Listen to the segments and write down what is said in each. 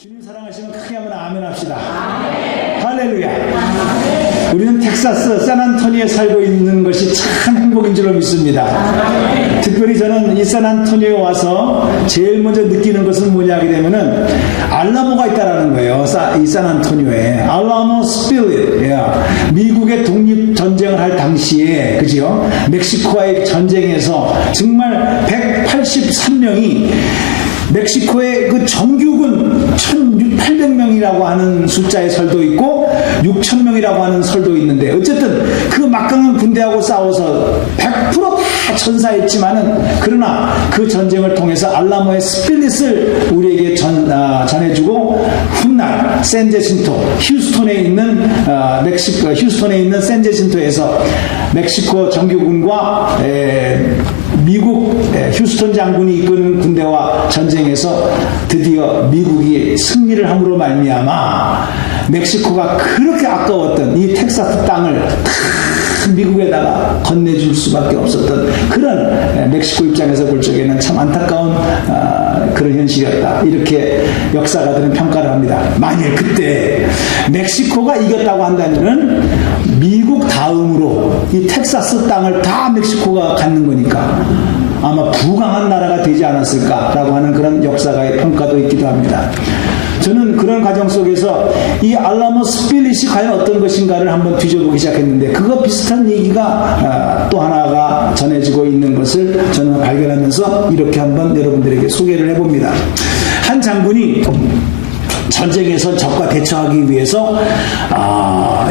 주님 사랑하시면 크게 한번 아멘 합시다. 할렐루야. 우리는 텍사스 샌안토니오에 살고 있는 것이 참 행복인 줄로 믿습니다. 특별히 저는 이 샌안토니오에 와서 제일 먼저 느끼는 것은 뭐냐 하게 되면은 알라모가 있다라는 거예요. 이 샌안토니오에 알라모 스필릿. 미국의 독립전쟁을 할 당시에 그죠? 멕시코와의 전쟁에서 정말 183명이 멕시코의 그 정규군 1,800명이라고 하는 숫자의 설도 있고 6,000명이라고 하는 설도 있는데 어쨌든 그 막강한 군대하고 싸워서 100% 다 전사했지만은 그러나 그 전쟁을 통해서 알라모의 스필릿을 우리에게 전해주고 훗날 샌제신토 휴스톤에 있는 휴스톤에 있는 샌제신토에서 멕시코 정규군과 미국 휴스턴 장군이 이끄는 군대와 전쟁에서 드디어 미국이 승리를 함으로 말미암아 멕시코가 그렇게 아까웠던 이 텍사스 땅을 미국에다가 건네줄 수밖에 없었던 그런 멕시코 입장에서 볼 적에는 참 안타까운 그런 현실이었다. 이렇게 역사가들은 평가를 합니다. 만일 그때 멕시코가 이겼다고 한다면 미국 다음으로 이 텍사스 땅을 다 멕시코가 갖는 거니까 아마 부강한 나라가 되지 않았을까라고 하는 그런 역사가의 평가도 있기도 합니다. 저는 그런 과정 속에서 이 알라모 스필릿이 과연 어떤 것인가를 한번 뒤져보기 시작했는데 그거 비슷한 얘기가 또 하나가 전해지고 있는 것을 저는 발견하면서 이렇게 한번 여러분들에게 소개를 해봅니다. 한 장군이 전쟁에서 적과 대처하기 위해서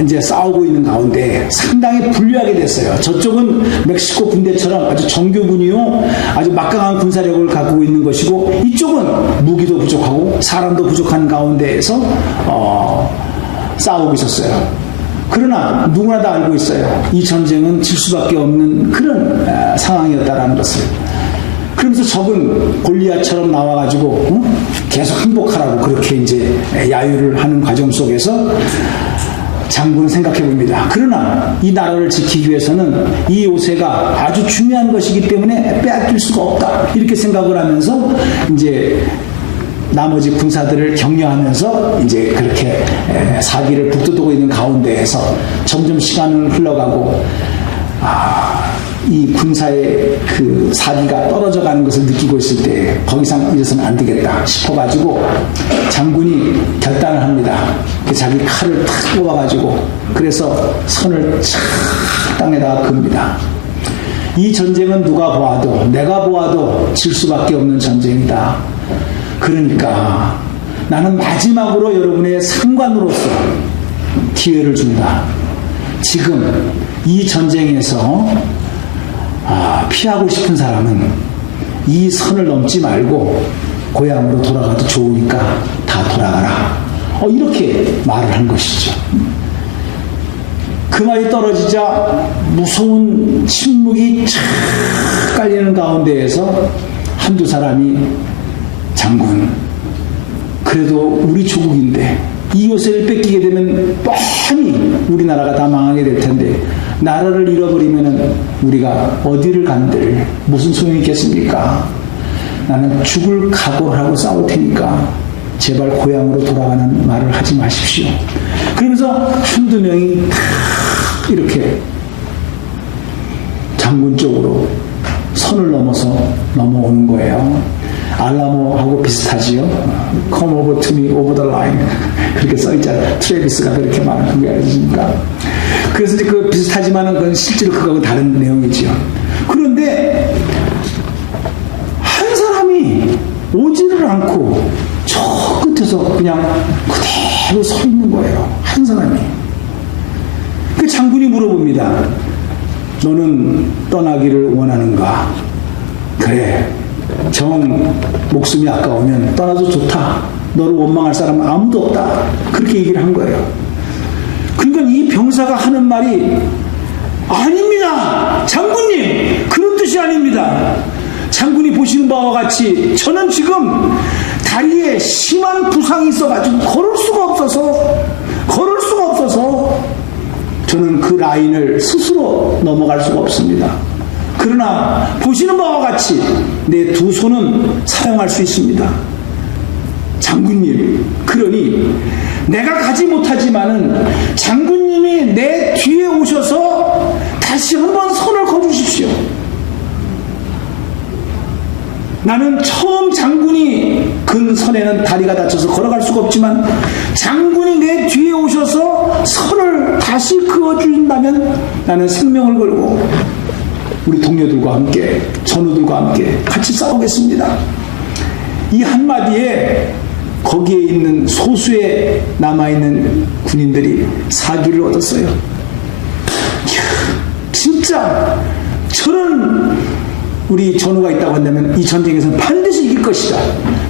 이제 싸우고 있는 가운데 상당히 불리하게 됐어요. 저쪽은 멕시코 군대처럼 아주 정규군이요 아주 막강한 군사력을 갖고 있는 것이고 이쪽은 무기도 부족하고 사람도 부족한 가운데에서 싸우고 있었어요. 그러나 누구나 다 알고 있어요. 이 전쟁은 질 수밖에 없는 그런 상황이었다라는 것을. 그러면서 적은 골리앗처럼 나와가지고 계속 행복하라고 그렇게 이제 야유를 하는 과정 속에서 장군은 생각해 봅니다. 그러나 이 나라를 지키기 위해서는 이 요새가 아주 중요한 것이기 때문에 빼앗길 수가 없다. 이렇게 생각을 하면서 이제 나머지 군사들을 격려하면서 이제 그렇게 사기를 북돋우고 있는 가운데에서 점점 시간은 흘러가고 이 군사의 그 사기가 떨어져 가는 것을 느끼고 있을 때 더 이상 이래서는 안 되겠다 싶어가지고 장군이 결단을 합니다. 자기 칼을 탁 뽑아가지고 그래서 선을 착 땅에다가 긋습니다. 이 전쟁은 누가 보아도 내가 보아도 질 수밖에 없는 전쟁이다. 그러니까 나는 마지막으로 여러분의 상관으로서 기회를 준다. 지금 이 전쟁에서 피하고 싶은 사람은 이 선을 넘지 말고 고향으로 돌아가도 좋으니까 다 돌아가라. 이렇게 말을 한 것이죠. 그 말이 떨어지자 무서운 침묵이 쫙 깔리는 가운데에서 한두 사람이 장군, 그래도 우리 조국인데 이 요새를 뺏기게 되면 뻔히 우리나라가 다 망하게 될 텐데 나라를 잃어버리면 우리가 어디를 간들 무슨 소용이 있겠습니까? 나는 죽을 각오를 하고 싸울 테니까 제발 고향으로 돌아가는 말을 하지 마십시오. 그러면서 한두 명이 이렇게 장군 쪽으로 선을 넘어서 넘어오는 거예요. 알라모하고 비슷하지요. Come over to me over the line. 그렇게 써있잖아요. 트래비스가 그렇게 말하는 게 아니십니까? 그래서 이제 그 비슷하지만은 그건 실제로 그거하고 다른 내용이지요. 그런데 한 사람이 오지를 않고 저 끝에서 그냥 그대로 서 있는 거예요. 한 사람이. 그 장군이 물어봅니다. 너는 떠나기를 원하는가? 그래. 정 목숨이 아까우면 떠나도 좋다. 너를 원망할 사람은 아무도 없다. 그렇게 얘기를 한 거예요. 그러니까 이 병사가 하는 말이 아닙니다. 장군님, 그런 뜻이 아닙니다. 장군이 보시는 바와 같이 저는 지금 다리에 심한 부상이 있어가지고 걸을 수가 없어서 저는 그 라인을 스스로 넘어갈 수가 없습니다. 그러나 보시는 바와 같이 내 두 손은 사용할 수 있습니다. 장군님, 그러니 내가 가지 못하지만은 장군님이 내 뒤에 오셔서 다시 한번 손을 거주십시오. 나는 처음 장군이 근 선에는 다리가 다쳐서 걸어갈 수가 없지만 장군이 내 뒤에 오셔서 선을 다시 그어주신다면 나는 생명을 걸고 우리 동료들과 함께, 전우들과 함께 같이 싸우겠습니다. 이 한마디에 거기에 있는 소수의 남아있는 군인들이 사기를 얻었어요. 이야, 진짜 저런 우리 전우가 있다고 한다면 이 전쟁에서는 반드시 이길 것이다.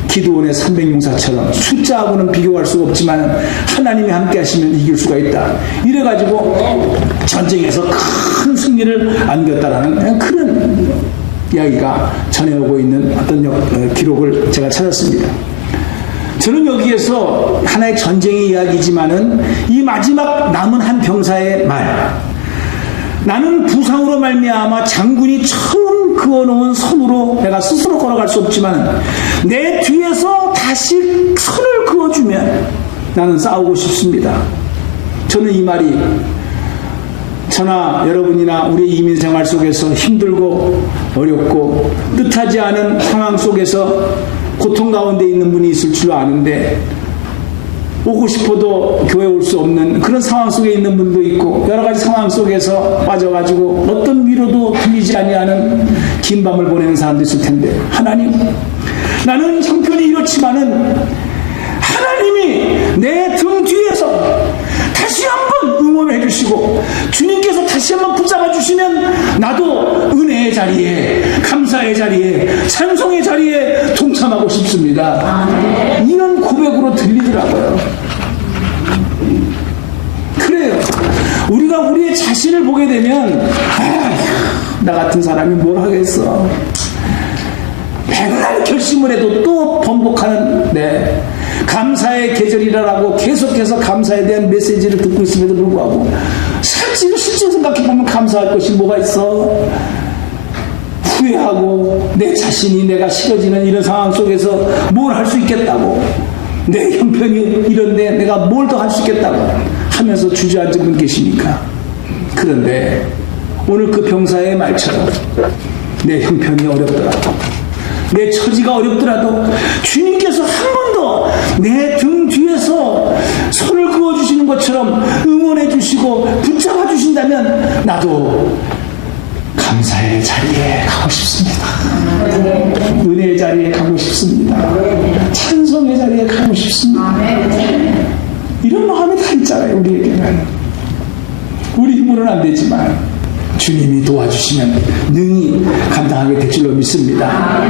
기드온의 300용사처럼 숫자하고는 비교할 수가 없지만 하나님이 함께 하시면 이길 수가 있다. 이래가지고 전쟁에서 큰 승리를 안겼다라는 그런 이야기가 전해오고 있는 어떤 기록을 제가 찾았습니다. 저는 여기에서 하나의 전쟁의 이야기지만은 이 마지막 남은 한 병사의 말, 나는 부상으로 말미암아 장군이 처음 그어놓은 선으로 내가 스스로 걸어갈 수 없지만 내 뒤에서 다시 선을 그어주면 나는 싸우고 싶습니다. 저는 이 말이 저나 여러분이나 우리 이민생활 속에서 힘들고 어렵고 뜻하지 않은 상황 속에서 고통 가운데 있는 분이 있을 줄 아는데 오고 싶어도 교회 올 수 없는 그런 상황 속에 있는 분도 있고 여러 가지 상황 속에서 빠져가지고 어떤 위로도 들리지 아니하는 긴 밤을 보내는 사람도 있을 텐데 하나님, 나는 형편이 이렇지만은 하나님이 내 등 뒤에서 다시 한번 응원해 주시고 주님께서 다시 한번 붙잡아 주시면 나도 은혜의 자리에, 감사의 자리에, 찬송의 자리에 동참하고 싶습니다. 이런 고백으로 들리더라고요. 그래요. 우리가 우리의 자신을 보게 되면 나 같은 사람이 뭘 하겠어. 백날 결심을 해도 또 번복하는 감사의 계절이라고 계속해서 감사에 대한 메시지를 듣고 있음에도 불구하고 실제 생각해보면 감사할 것이 뭐가 있어. 후회하고 내 자신이 내가 싫어지는 이런 상황 속에서 뭘 할 수 있겠다고, 내 형편이 이런데 내가 뭘 더 할 수 있겠다고 하면서 주저앉은 분 계십니까? 그런데 오늘 그 병사의 말처럼 내 형편이 어렵더라도, 내 처지가 어렵더라도 주님께서 한 번 더 내 등 뒤에서 손을 그어주시는 것처럼 응원해 주시고 붙잡아 주신다면 나도 감사의 자리에 가고 싶습니다. 은혜의 자리에 가고 싶습니다. 찬송의 자리에 가고 싶습니다. 이런 마음이 다 있잖아요. 우리에게는. 우리 힘으로는 안 되지만 주님이 도와주시면 능히 감당하게 될 줄로 믿습니다.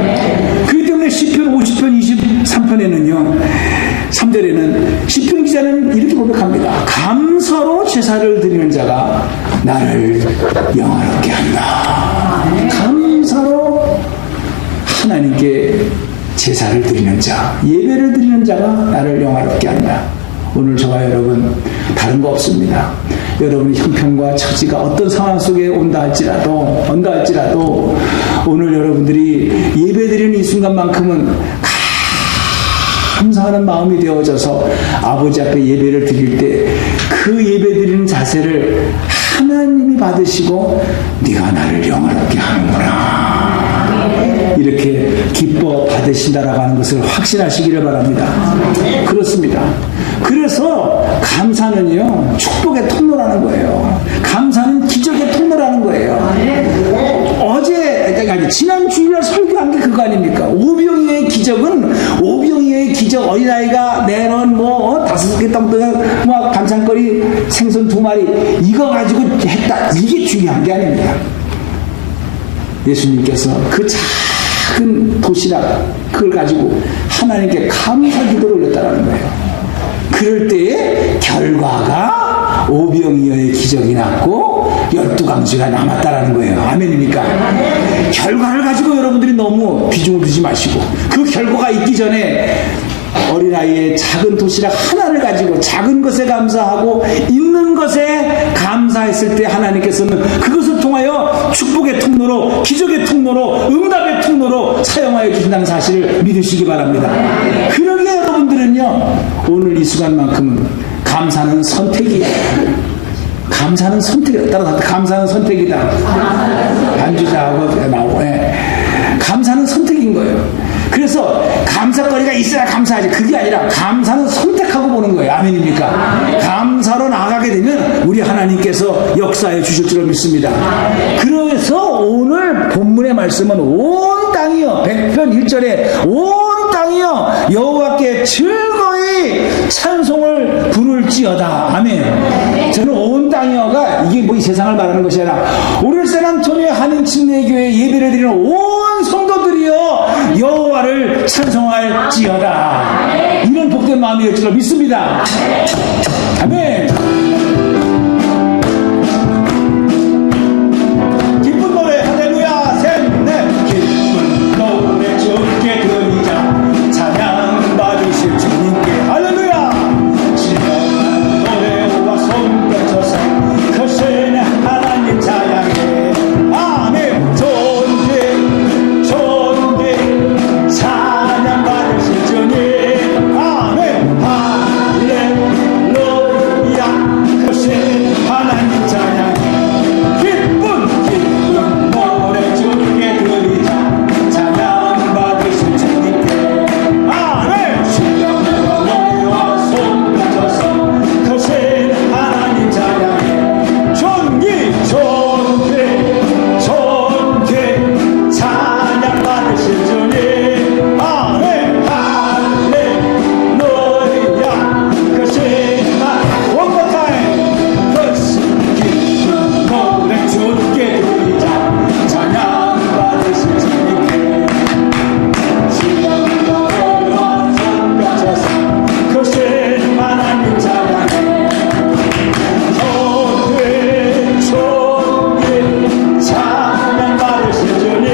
그렇기 때문에 시편 50편 23편에는요 3절에는 시편 기자는 이렇게 고백합니다. 감사로 제사를 드리는 자가 나를 영화롭게 한다. 감사로 하나님께 제사를 드리는 자, 예배를 드리는 자가 나를 영화롭게 한다. 오늘 저와 여러분 다른 거 없습니다. 여러분의 형편과 처지가 어떤 상황 속에 온다 할지라도 오늘 여러분들이 예배드리는 이 순간만큼은 감사하는 마음이 되어져서 아버지 앞에 예배를 드릴 때 그 예배드리는 자세를 하나님이 받으시고 네가 나를 영화롭게 하는구나 이렇게 기뻐 받으신다라고 하는 것을 확신하시기를 바랍니다. 그렇습니다. 그래서 감사는요 축복의 통로라는 거예요. 감사는 기적의 통로라는 거예요. 지난 주일날 설교한 게 그거 아닙니까? 오병이어의 기적은 오병이어의 기적, 어린아이가 내놓은 5개 떡 반찬거리 생선 2마리 이거 가지고 했다, 이게 중요한 게 아닙니다. 예수님께서 그 작은 도시락 그걸 가지고 하나님께 감사 기도를 올렸다라는 거예요. 그럴 때에 결과가 오병이어의 기적이 났고 12강지가 남았다라는 거예요. 아멘입니까? 결과를 가지고 여러분들이 너무 비중을 두지 마시고 그 결과가 있기 전에 어린아이의 작은 도시락 하나를 가지고 작은 것에 감사하고 있는 것에 감사했을 때 하나님께서는 그것을 통하여 축복의 통로로, 기적의 통로로, 응답의 통로로 사용하여 주신다는 사실을 믿으시기 바랍니다. 그러기에 여러분들은 우리는요, 오늘 이 순간만큼은 감사는 선택이에요. 감사는 선택이다. 따라서 감사는 선택이다. 반주자하고 나오고, 감사는 선택인 거예요. 그래서 감사거리가 있어야 감사하지. 그게 아니라 감사는 선택하고 보는 거예요. 아멘입니까? 감사로 나아가게 되면 우리 하나님께서 역사해 주실 줄 믿습니다. 그래서 오늘 본문의 말씀은 온 땅이여, 100편 1절에 온 땅이여 여호와께 즐거이 찬송을 부를지어다. 아멘. 저는 온 땅이여가 이게 뭐 이 세상을 말하는 것이 아니라 오늘 샌안토니오 한인침례교회 예배를 드리는 온 성도들이여 여호와를 찬송할지어다. 이런 복된 마음이 될 줄 믿습니다. 아멘. 기쁜 노래 할렐루야 셋넷 기쁜 노래 주께 드리자 찬양 받으실 주님께 할렐루야 신령한 노래와 손뼉쳐서 크신 하나님 찬양해 아멘 존귀 찬양 받으실 주님 아멘 할렐루야 크신 하나님 찬양 기쁜 노래 주께 드리자 찬양 받으실 주님께 아멘 신령한 노래와 손붙여서 크신 하나님 찬양해 존귀 찬양 받으실 주님 아멘 할렐루야 크신 one more time 크신 기쁜 노래 주께 드리자 찬양 받으실 주님께 신령한 노래와 손뼉쳐서 크신 하나님 찬양해 존귀 찬양 받으실 주님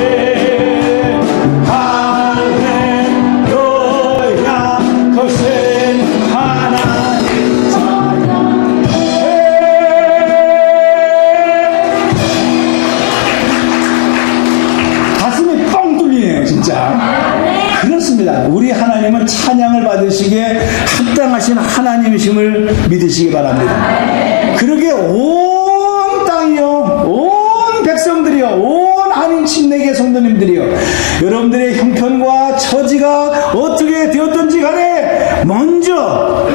할렐루야 크신 하나님 가슴이 뻥 뚫리네요 진짜. 그렇습니다. 우리 하나님은 찬양을 받으시기에 합당하신 하나님이심을 믿으시기 바랍니다. 그러게 온 땅이요 온 백성들이요 온 한인침례교회 성도님들이요 여러분들의 형편과 처지가 어떻게 되었든지 간에 먼저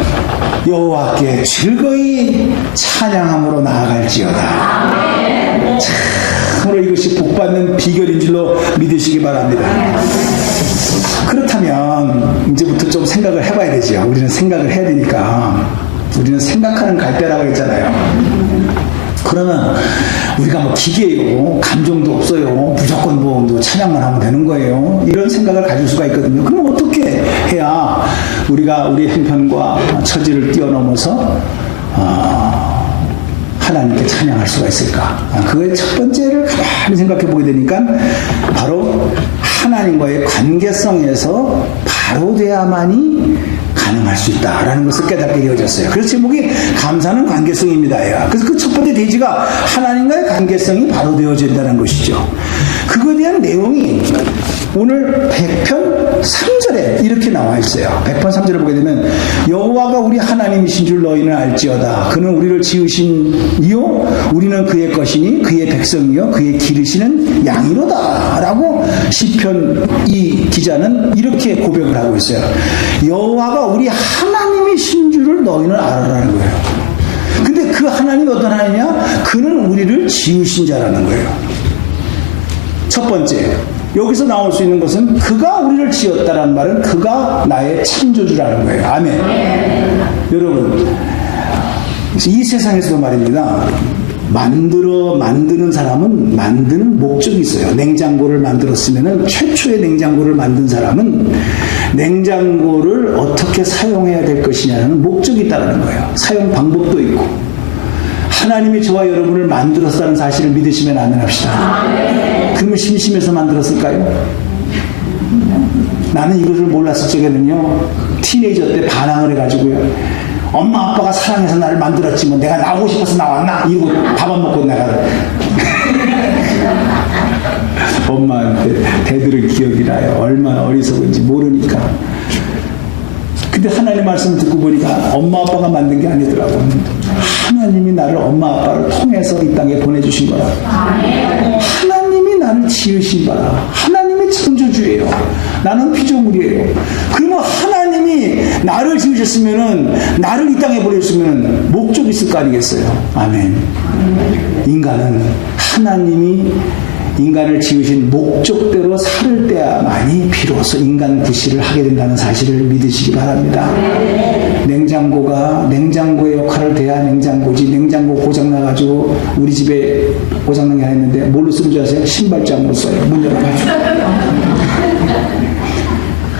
여호와께 즐거이 찬양함으로 나아갈지어다. 참으로 이것이 복받는 비결인 줄로 믿으시기 바랍니다. 그렇다면 이제부터 좀 생각을 해봐야 되죠. 우리는 생각을 해야 되니까. 우리는 생각하는 갈대라고 했잖아요. 그러면 우리가 뭐 기계요 감정도 없어요 무조건 뭐 찬양만 하면 되는 거예요 이런 생각을 가질 수가 있거든요. 그럼 어떻게 해야 우리가 우리 형편과 처지를 뛰어넘어서 하나님께 찬양할 수가 있을까? 그거의 첫 번째를 가만히 생각해 보게 되니까 바로 하나님과의 관계성에서 바로 돼야만이 가능할 수 있다라는 것을 깨닫게 되어졌어요. 그래서 제목이 감사는 관계성입니다. 그래서 그 첫 번째 대지가 하나님과의 관계성이 바로 되어진다는 것이죠. 그거에 대한 내용이 오늘 100편 3절에 이렇게 나와 있어요. 100편 3절에 보게 되면 여호와가 우리 하나님이신 줄 너희는 알지어다. 그는 우리를 지으신 이요 우리는 그의 것이니 그의 백성이요 그의 기르시는 양이로다 라고 시편 이 기자는 이렇게 고백을 하고 있어요. 여호와가 우리 하나님이신 줄을 너희는 알아라는 거예요. 근데 그 하나님이 어떤 하나님이냐? 그는 우리를 지으신 자라는 거예요. 첫 번째 여기서 나올 수 있는 것은 그가 우리를 지었다라는 말은 그가 나의 창조주라는 거예요. 아멘. 여러분 이 세상에서도 말입니다. 만드는 사람은 만드는 목적이 있어요. 냉장고를 만들었으면 최초의 냉장고를 만든 사람은 냉장고를 어떻게 사용해야 될 것이냐는 목적이 있다는 거예요. 사용 방법도 있고. 하나님이 저와 여러분을 만들었다는 사실을 믿으시면 아멘합시다. 그러면 심심해서 만들었을까요? 나는 이것을 몰랐을 적에는요 티네이저 때 반항을 해가지고요 엄마 아빠가 사랑해서 나를 만들었지 뭐 내가 나오고 싶어서 나왔나? 이러고 밥 안 먹고 나가 엄마한테 대들은 기억이 나요. 얼마나 어리석은지 모르니까. 근데 하나님 말씀 듣고 보니까 엄마 아빠가 만든 게 아니더라고. 하나님이 나를 엄마 아빠를 통해서 이 땅에 보내주신 거라. 하나님이 나를 지으신 거라. 하나님이 창조주예요. 나는 피조물이에요. 그러면 하나님이 나를 지으셨으면은, 나를 이 땅에 보내셨으면 목적이 있을 거 아니겠어요? 아멘. 인간은 하나님이 인간을 지으신 목적대로 살을 때야만이 비로소 인간 구실을 하게 된다는 사실을 믿으시기 바랍니다. 냉장고가 냉장고의 역할을 돼야 냉장고지, 냉장고 고장나가지고 우리 집에 고장난 게 하나 있는데 뭘로 쓰는 줄 아세요? 신발장으로 써요. 문 열어가지고.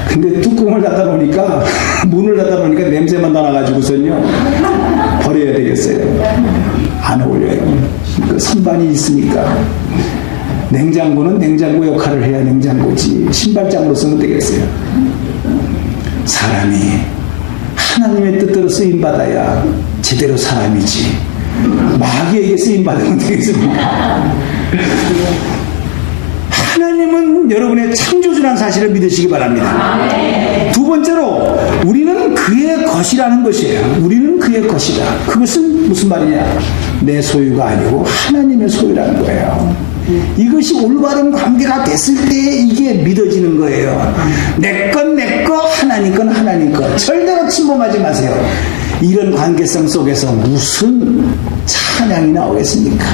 근데 뚜껑을 닫아 놓으니까, 문을 닫아 놓으니까 냄새만 나가지고서는요 버려야 되겠어요. 안 어울려요. 그 선반이 있으니까. 냉장고는 냉장고 역할을 해야 냉장고지, 신발장으로 쓰면 되겠어요. 사람이 하나님의 뜻대로 쓰임받아야 제대로 사람이지, 마귀에게 쓰임받으면 되겠습니까? 하나님은 여러분의 창조주라는 사실을 믿으시기 바랍니다. 두 번째로, 우리는 그의 것이라는 것이에요. 우리는 그의 것이다. 그것은 무슨 말이냐? 내 소유가 아니고 하나님의 소유라는 거예요. 이것이 올바른 관계가 됐을 때 이게 믿어지는 거예요. 내 건 내 거, 하나님 건 하나님 거. 절대로 침범하지 마세요. 이런 관계성 속에서 무슨 찬양이 나오겠습니까?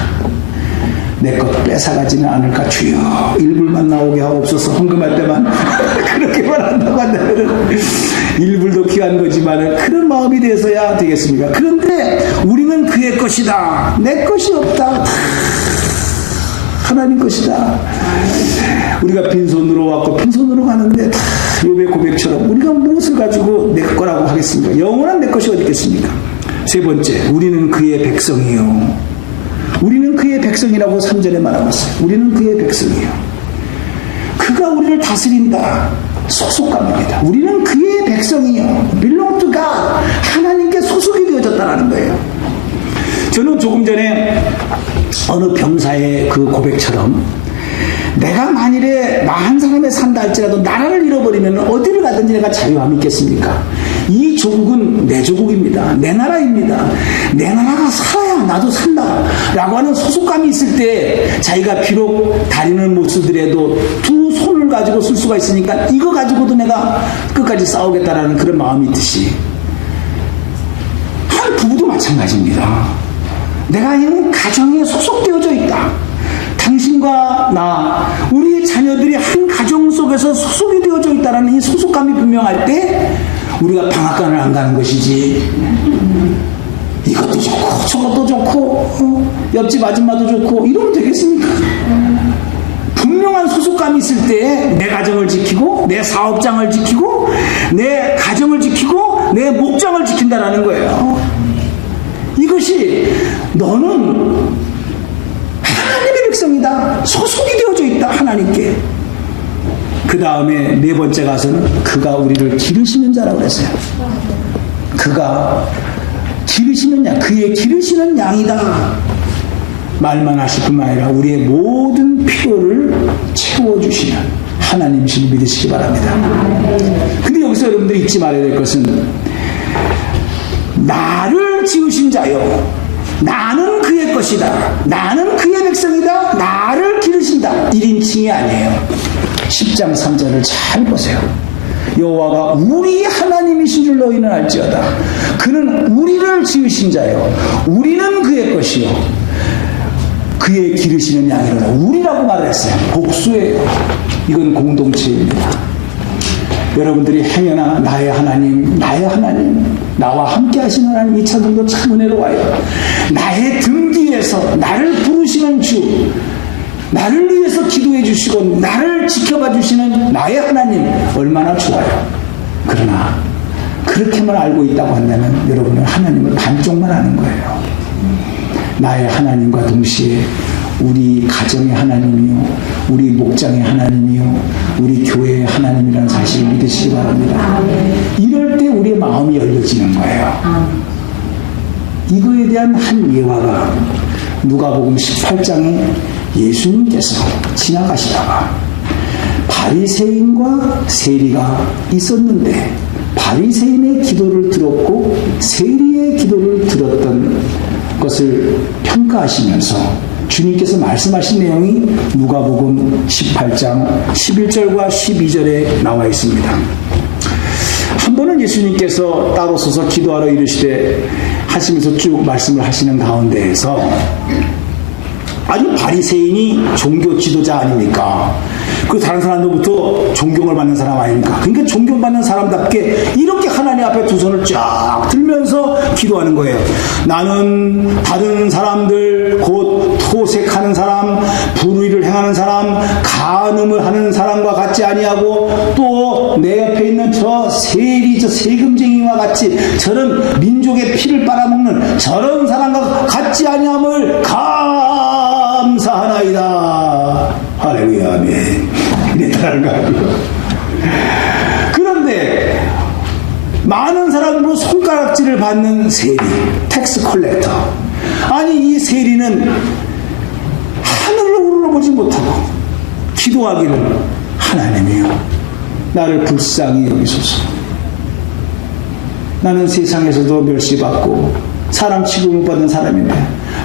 내 것 뺏어가지는 않을까 주여, 일불만 나오게 하옵소서. 헌금할 때만 그렇게만 한다고 한다면 일불도 귀한 거지만 그런 마음이 돼서야 되겠습니까? 그런데 우리는 그의 것이다. 내 것이 없다. 하나님 것이다. 우리가 빈손으로 왔고 빈손으로 가는데 다 욥의 고백처럼 우리가 무엇을 가지고 내 거라고 하겠습니까? 영원한 내 것이 어디 있겠습니까? 세 번째, 우리는 그의 백성이요. 우리는 그의 백성이라고 3절에 말하고 있어요. 우리는 그의 백성이요. 그가 우리를 다스린다. 소속감입니다. 우리는 그의 백성이요. belong to God. 하나님께 소속이 되어졌다는 거예요. 저는 조금 전에 어느 병사의 그 고백처럼, 내가 만일에 나 한 사람에 산다 할지라도 나라를 잃어버리면 어디를 가든지 내가 자유함이 있겠습니까? 이 조국은 내 조국입니다. 내 나라입니다. 내 나라가 살아야 나도 산다 라고 하는 소속감이 있을 때, 자기가 비록 다리는 못 쓰더라도 두 손을 가지고 쓸 수가 있으니까 이거 가지고도 내가 끝까지 싸우겠다라는 그런 마음이 있듯이, 한 부부도 마찬가지입니다. 내가 이 가정에 소속되어져 있다. 당신과 나, 우리의 자녀들이 한 가정 속에서 소속이 되어져 있다는 이 소속감이 분명할 때 우리가 방앗간을 안 가는 것이지, 이것도 좋고 저것도 좋고 옆집 아줌마도 좋고 이러면 되겠습니까? 분명한 소속감이 있을 때 내 가정을 지키고 내 사업장을 지키고 내 가정을 지키고 내 목장을 지킨다라는 거예요. 이것이 너는 하나님의 백성이다. 소속이 되어져 있다. 하나님께. 그 다음에 네 번째 가서는 그가 우리를 기르시는 자라고 그랬어요. 그가 기르시는 양, 그의 기르시는 양이다. 말만 하실 뿐만 아니라 우리의 모든 필요를 채워주시는 하나님이심을 믿으시기 바랍니다. 근데 여기서 여러분들이 잊지 말아야 될 것은, 나를 지으신 자요, 나는 그의 것이다, 나는 그의 백성이다, 나를 기르신다, 1인칭이 아니에요. 10장 3절을 잘 보세요. 여호와가 우리 하나님이신 줄 너희는 알지어다. 그는 우리를 지으신 자요, 우리는 그의 것이요, 그의 기르시는 양이로다. 우리라고 말을 했어요. 복수예요. 이건 공동체입니다. 여러분들이 행여나 나의 하나님, 나의 하나님, 나와 함께 하시는 하나님, 이 찬송도 참 은혜로워요. 나의 등 뒤에서 나를 부르시는 주, 나를 위해서 기도해 주시고 나를 지켜봐 주시는 나의 하나님, 얼마나 좋아요. 그러나 그렇게만 알고 있다고 한다면 여러분은 하나님을 반쪽만 아는 거예요. 나의 하나님과 동시에 우리 가정의 하나님이요, 우리 목장의 하나님이요, 우리 교회의 하나님이라는 사실을 믿으시기 바랍니다. 이럴 때 우리의 마음이 열려지는 거예요. 이거에 대한 한 예화가 누가복음 18장에 예수님께서 지나가시다가 바리새인과 세리가 있었는데 바리새인의 기도를 들었고 세리의 기도를 들었던 것을 평가하시면서 주님께서 말씀하신 내용이 누가복음 18장 11절과 12절에 나와 있습니다. 한 번은 예수님께서 따로 서서 기도하러 이르시되 하시면서 쭉 말씀을 하시는 가운데에서 아주 바리새인이 종교 지도자 아닙니까? 그 다른 사람들부터 존경을 받는 사람 아닙니까? 그러니까 존경받는 사람답게 이렇게 하나님 앞에 두 손을 쫙 들면서 기도하는 거예요. 나는 다른 사람들, 곧 토색하는 사람, 불의를 행하는 사람, 간음을 하는 사람과 같지 아니하고 또 내 옆에 있는 저 세리, 저 세금쟁이와 같이 저런 민족의 피를 빨아먹는 저런 사람과 같지 아니함을 감사하나이다. 할렐루야, 아멘. 이랬다는 거 아니에요. 그런데 많은 사람으로 손가락질을 받는 세리, 텍스 컬렉터. 아니, 이 세리는 하늘로 오르러보지 못하고 기도하기를, 하나님이여 나를 불쌍히 여기소서. 나는 세상에서도 멸시받고 사람 취급을 받는 사람인데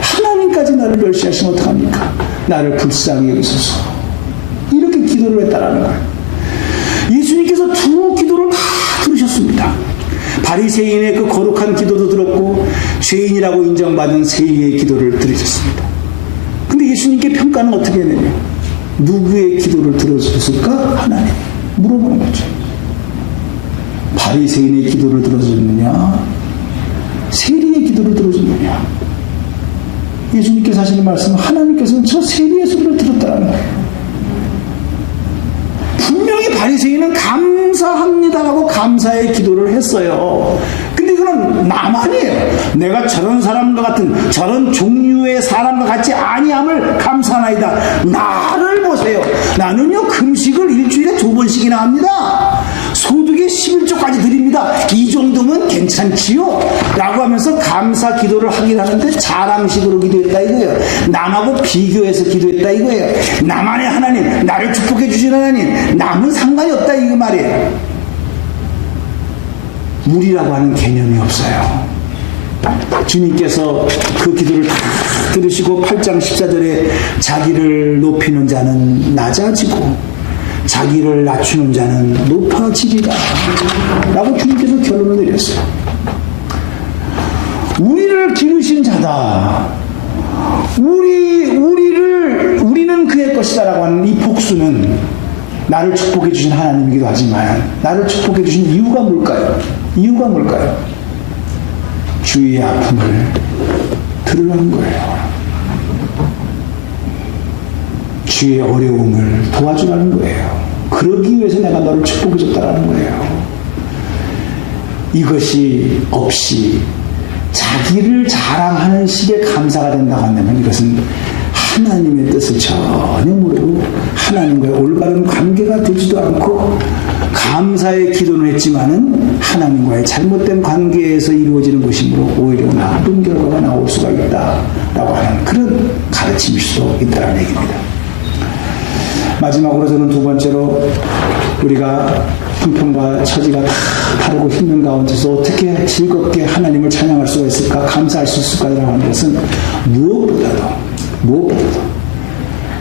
하나님까지 나를 멸시하시면 어떡합니까? 나를 불쌍히 여기소서. 이렇게 기도를 했다라는 거예요. 예수님께서 두 기도를 다 들으셨습니다. 바리새인의 그 거룩한 기도도 들었고 죄인이라고 인정받은 세리의 기도를 들으셨습니다. 근데 예수님께 평가는 어떻게 했느냐? 누구의 기도를 들어주셨을까? 하나님. 물어보는 거죠. 바리새인의 기도를 들어줬느냐? 세리의 기도를 들어줬느냐? 예수님께서 하시는 말씀은 하나님께서는 저 세리의 소리를 들었다는 거예요. 분명히 바리새인은 감사합니다라고 감사의 기도를 했어요. 근데 이거는 나만이에요. 내가 저런 사람과 같은 저런 종류의 사람과 같지 아니함을 감사하나이다. 나를 보세요. 나는요 금식을 일주일에 2번씩이나 합니다. 소득의 11조까지 드립니다. 이 정도면 괜찮지요? 라고 하면서 감사 기도를 하긴 하는데 자랑식으로 기도했다 이거예요. 남하고 비교해서 기도했다 이거예요. 나만의 하나님, 나를 축복해 주신 하나님, 남은 상관이 없다 이거 말이에요. 무리라고 하는 개념이 없어요. 주님께서 그 기도를 다 들으시고 8장 14절에 자기를 높이는 자는 낮아지고 자기를 낮추는 자는 높아지리라 라고 주님께서 결론을 내렸어요. 우리를 기르신 자다. 우리는 그의 것이다 라고 하는 이 복수는 나를 축복해 주신 하나님이기도 하지만 나를 축복해 주신 이유가 뭘까요? 이유가 뭘까요? 주의 아픔을 들으라는 거예요. 주의 어려움을 도와주라는 거예요. 그러기 위해서 내가 너를 축복해 줬다라는 거예요. 이것이 없이 자기를 자랑하는 식의 감사가 된다고 한다면 이것은 하나님의 뜻을 전혀 모르고 하나님과의 올바른 관계가 되지도 않고 감사의 기도는 했지만은 하나님과의 잘못된 관계에서 이루어지는 것이므로 오히려 나쁜 결과가 나올 수가 있다라고 하는 그런 가르침일 수도 있다는 얘기입니다. 마지막으로 저는 두 번째로 우리가 형편과 처지가 다 다르고 힘든 가운데서 어떻게 즐겁게 하나님을 찬양할 수가 있을까, 감사할 수 있을까라고 하는 것은 무엇보다도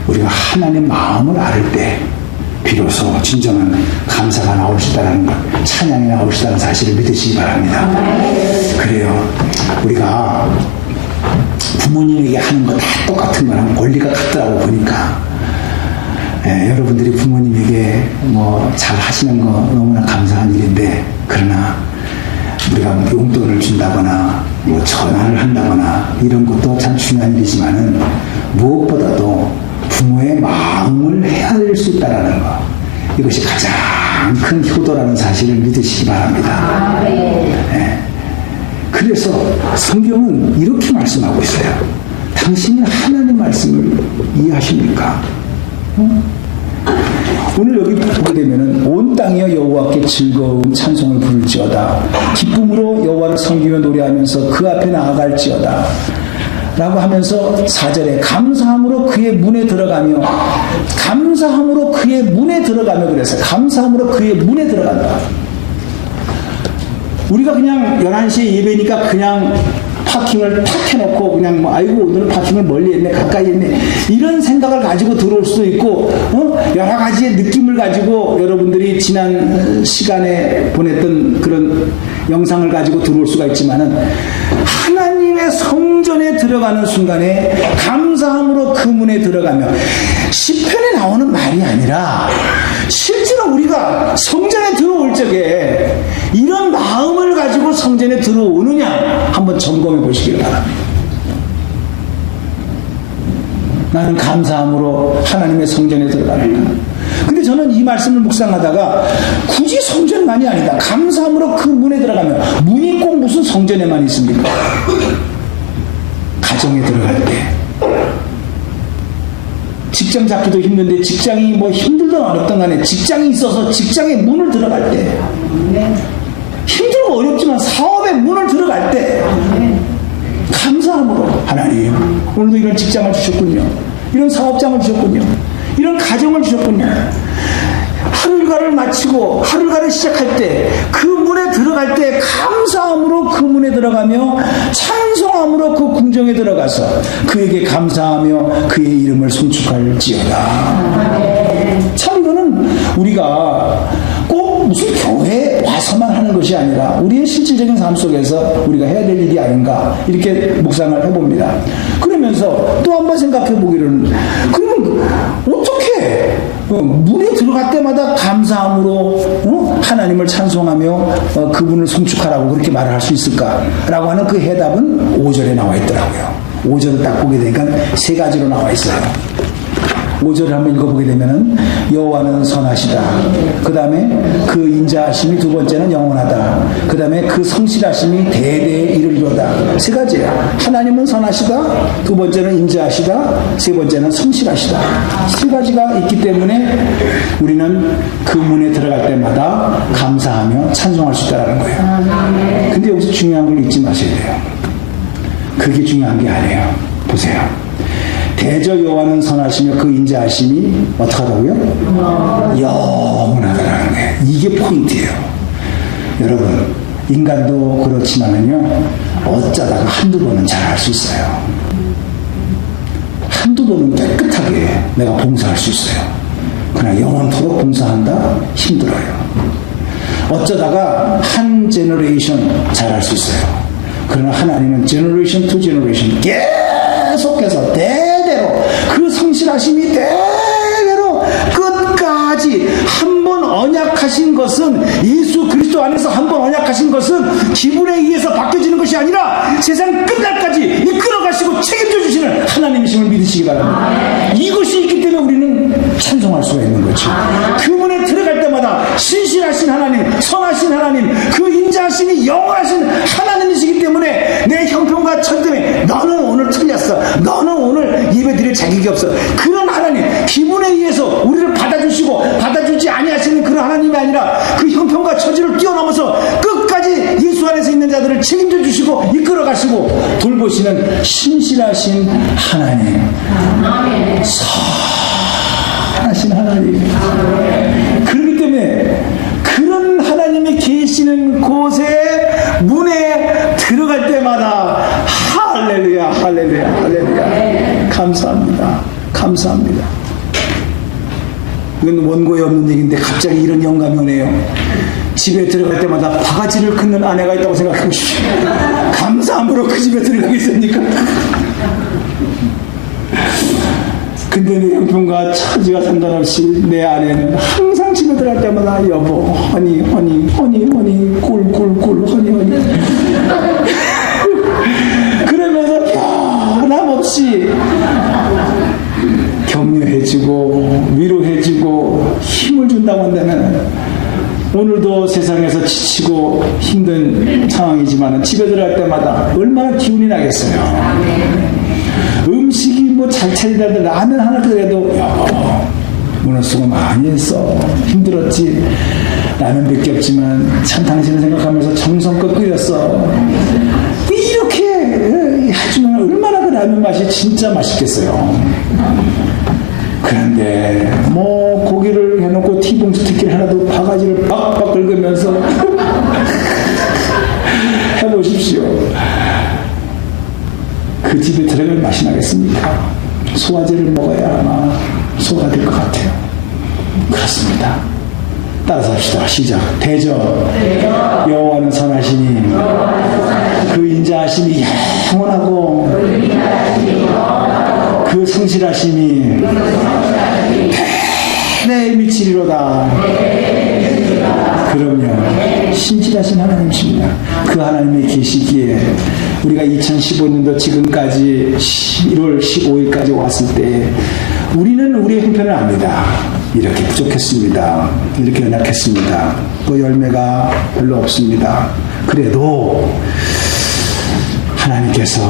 우리가 하나님 마음을 알 때 비로소 진정한 감사가 나올 수 있다는 것, 찬양이 나올 수 있다는 사실을 믿으시기 바랍니다. 그래요. 우리가 부모님에게 하는 거 다 똑같은 거랑 원리가 같더라고 보니까 여러분들이 부모님에게 뭐 잘 하시는 거 너무나 감사한 일인데 그러나 우리가 뭐 용돈을 준다거나 뭐 전화를 한다거나 이런 것도 참 중요한 일이지만은 무엇보다도 부모의 마음을 헤아릴 수 있다는 것, 이것이 가장 큰 효도라는 사실을 믿으시기 바랍니다. 그래서 성경은 이렇게 말씀하고 있어요. 당신은 하나님 말씀을 이해하십니까? 오늘 여기 보게 되면은 온 땅이여 여호와께 즐거운 찬송을 부를지어다. 기쁨으로 여호와를 섬기며 노래하면서 그 앞에 나아갈지어다. 라고 하면서 4절에 감사함으로 그의 문에 들어가며 그래서 감사함으로 그의 문에 들어간다. 우리가 그냥 11시에 예배니까 그냥 파킹을 탁 해놓고 그냥 아이고 오늘은 파킹을 멀리 했네 가까이 했네 이런 생각을 가지고 들어올 수도 있고 여러 가지의 느낌을 가지고 여러분들이 지난 시간에 보냈던 그런 영상을 가지고 들어올 수가 있지만은 하나님의 성전에 들어가는 순간에 감사함으로 그 문에 들어가면 시편에 나오는 말이 아니라 실제로 우리가 성전에 들어올 적에 이런 마음을 가지고 성전에 들어오느냐 한번 점검해 보시길 바랍니다. 나는 감사함으로 하나님의 성전에 들어가는가? 근데 저는 이 말씀을 묵상하다가 굳이 성전만이 아니다. 감사함으로 그 문에 들어가면 문이 꼭 무슨 성전에만 있습니까? 가정에 들어갈 때 직장 잡기도 힘든데 직장이 뭐 힘들든 어렵든 간에 직장이 있어서 직장의 문을 들어갈 때 힘들고 어렵지만 사업의 문을 들어갈 때 감사함으로 하나님 오늘도 이런 직장을 주셨군요. 이런 사업장을 주셨군요. 이런 가정을 주셨군요. 하루일과를 마치고 하루일과를 시작할 때 그 문에 들어갈 때 감사함으로 그 문에 들어가며 찬송함으로 그 궁정에 들어가서 그에게 감사하며 그의 이름을 송축할지어다. 참 이거는 우리가 꼭 무슨 교회에 와서만 하는 것이 아니라 우리의 실질적인 삶 속에서 우리가 해야 될 일이 아닌가 이렇게 묵상을 해봅니다. 그러면서 또 한번 생각해 보기로는 그러면 어떻게 문에 들어갈 때마다 감사함으로 하나님을 찬송하며 그분을 송축하라고 그렇게 말을 할 수 있을까라고 하는 그 해답은 5절에 나와 있더라고요. 5절을 딱 보게 되니까 세 가지로 나와 있어요. 5절을 한번 읽어보게 되면은 여호와는 선하시다. 그 다음에 그 인자하심이 두 번째는 영원하다. 그 다음에 그 성실하심이 대대에 이르리로다. 세 가지야. 하나님은 선하시다. 두 번째는 인자하시다. 세 번째는 성실하시다. 세 가지가 있기 때문에 우리는 그 문에 들어갈 때마다 감사하며 찬송할 수 있다는 거예요. 근데 여기서 중요한 걸 잊지 마셔야 돼요. 그게 중요한 게 아니에요. 보세요. 대저 여호와는 선하시며 그 인자하심이 어떡하다고요? 영원하다라는 거예요. 이게 포인트예요. 여러분 인간도 그렇지만은요 어쩌다가 한두 번은 잘할 수 있어요. 한두 번은 깨끗하게 내가 봉사할 수 있어요. 그러나 영원토록 봉사한다? 힘들어요. 어쩌다가 한 제너레이션 잘할 수 있어요. 그러나 하나님은 제너레이션 투 제너레이션 계속해서 대대로 그 성실하심이 대대로 끝까지 한 번 언약하신 것은 예수 그리스도 안에서 한 번 언약하신 것은 기분에 의해서 바뀌어지는 것이 아니라 세상 끝날까지 이끌어가시고 책임져 주시는 하나님이심을 믿으시기 바랍니다. 이것이 있기 때문에 우리는 찬송할 수가 있는 거죠. 그 문에 들어갈 때마다 신실하신 하나님, 선하신 하나님, 그 인자하심이 영원하신 하나님이시기 때문에 내 형편과 처지 때문에 너는 오늘 틀렸어. 너는 오늘 예배 드릴 자격이 없어. 그런 하나님, 기분에 의해서 우리를 받아주시고 받아주지 아니하시는 그런 하나님이 아니라 그 형편과 처지를 뛰어넘어서 끝까지 예수 안에서 있는 자들을 책임져 주시고 이끌어 가시고 돌보시는 신실하신 하나님, 선하신 하나님. 그렇기 때문에 그런 하나님이 계시는 곳에 문에 들어갈 때마다 할렐루야 할렐루야 할렐루야 감사합니다 감사합니다. 이건 원고에 없는 얘기인데 갑자기 이런 영감이 오네요. 집에 들어갈 때마다 바가지를 긋는 아내가 있다고 생각해 보십시오. 감사함으로 그 집에 들어가겠습니까? 근데 내 형편과 처지가 상관없이 내 아내는 항상 집에 들어갈 때마다 여보, 허니, 허니, 허니, 허니, 꿀, 꿀, 꿀, 허니, 허니. 그러면서 변함없이 격려해주고 위로해주고 힘을 준다고 한다면 오늘도 세상에서 지치고 힘든 상황이지만 집에 들어갈 때마다 얼마나 기운이 나겠어요. 음식이 뭐 잘 차리다도 라면 하나 끓여도 오늘 수고 많이 했어. 힘들었지. 라면밖에 없지만 참 당신을 생각하면서 정성껏 끓였어. 이렇게 해주면 얼마나 그 라면 맛이 진짜 맛있겠어요. 그런데 뭐 고기를 해놓고 티봉지 특기를 하나도 바가지를 빡빡 긁으면서 해보십시오. 그 집에 들어갈 맛이 나겠습니까? 소화제를 먹어야 아마 소화가 될 것 같아요. 그렇습니다. 따라서 합시다. 시작. 대저 여호와는 선하시니 그 인자하심이 영원하고 그 성실하심이 대대에 미치리로다. 그럼요. 신실하신 하나님이십니다. 그 하나님의 계시기에 우리가 2015년도 지금까지 1월 15일까지 왔을 때 우리는 우리의 형편을 압니다. 이렇게 부족했습니다. 이렇게 연약했습니다. 또 열매가 별로 없습니다. 그래도 하나님께서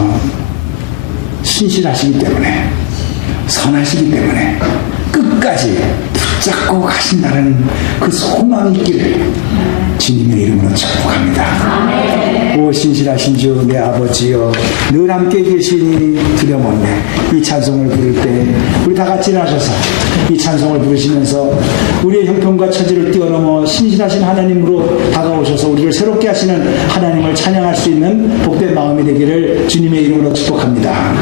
신실하시기 때문에, 선하시기 때문에 끝까지 붙잡고 가신다는 그 소망이 있기를 주님의 이름으로 축복합니다. 오 신실하신 주 내 아버지여, 늘 함께 계시니 두려웠네. 이 찬송을 부를 때 우리 다 같이 일어나셔서 이 찬송을 부르시면서 우리의 형편과 처지를 뛰어넘어 신실하신 하나님으로 다가오셔서 우리를 새롭게 하시는 하나님을 찬양할 수 있는 복된 마음이 되기를 주님의 이름으로 축복합니다.